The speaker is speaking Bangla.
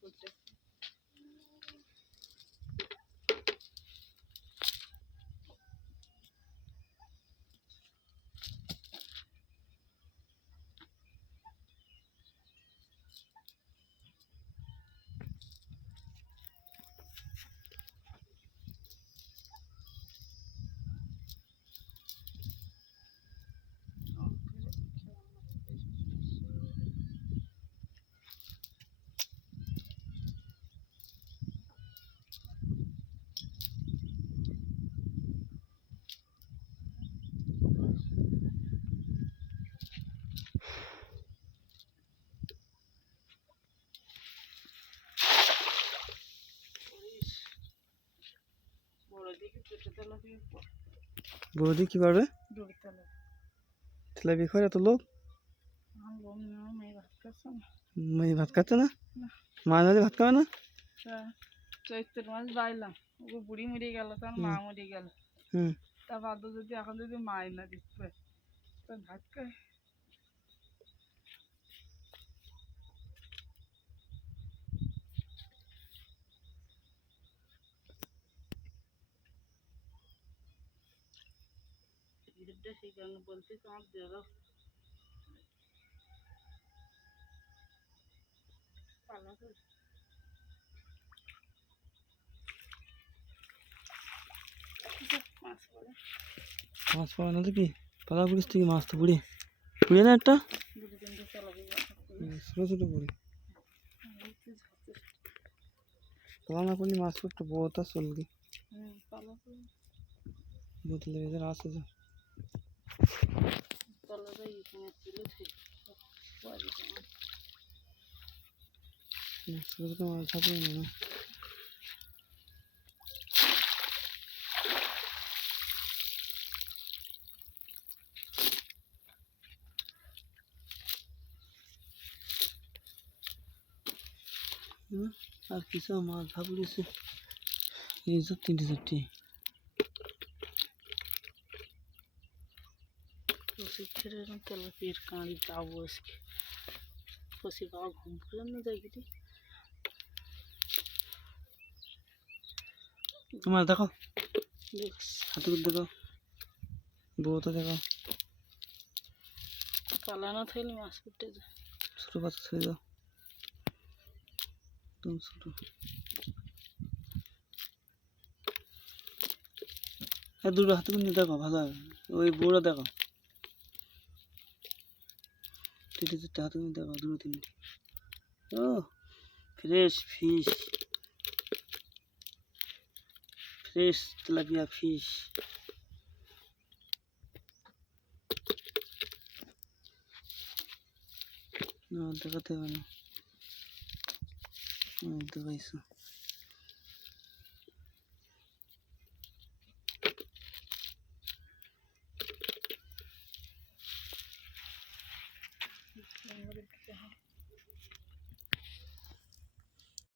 করছে বৌদি কি পারবে? তেলাপি খাওয়ার এত লোক মেয়ে ভাত খাচ্ছে না? মেয়ে ভাত খাচ্ছে না। না। মা নদী ভাত খাবে না? তা চৈত্র মাস বাইলাম। ওকে বুড়ি মরে গেল তার মা মরে গেল। হুম। তা বাধ্য যদি এখন যদি মাই না দিতে তো ভাত খায়। ঈদটা সেই কারণে বলছি তোমার পালা মাছ পড়ে। পাওয়া না তো কি? পালা পুরিস থেকে মাছ তো পুড়ি। পুড়িয়ে না একটা? ছোটো ছোটো পুরি পালা না করলে মাছ একটা বহুত আর চলবে ভেতরে আছে না আর কিছু মাছ ভাবুড়েছে এই সব তিনটে চারটে কষি ছেড়ে তেলাপিয়ার কাঁড়ি যাব আজকে। কষি বাবা ঘুম করলাম না দেখি তোমার দেখো। হাতে করে দেখো। বউটা দেখো। পালানো থাকলে মাছ করতে যায়। ছোটো বাচ্চা ছেড়ে দাও। একদম ছোটো। হ্যাঁ দুটো হাতে করে নিয়ে দেখো ভালো হবে। ওই বউটা দেখো। তিনটে চারটে হাতে করে দেখো দুটো তিনটে ও fresh fish fresh tilapia fish না দেখাতে হবে না হুম দেখাইছো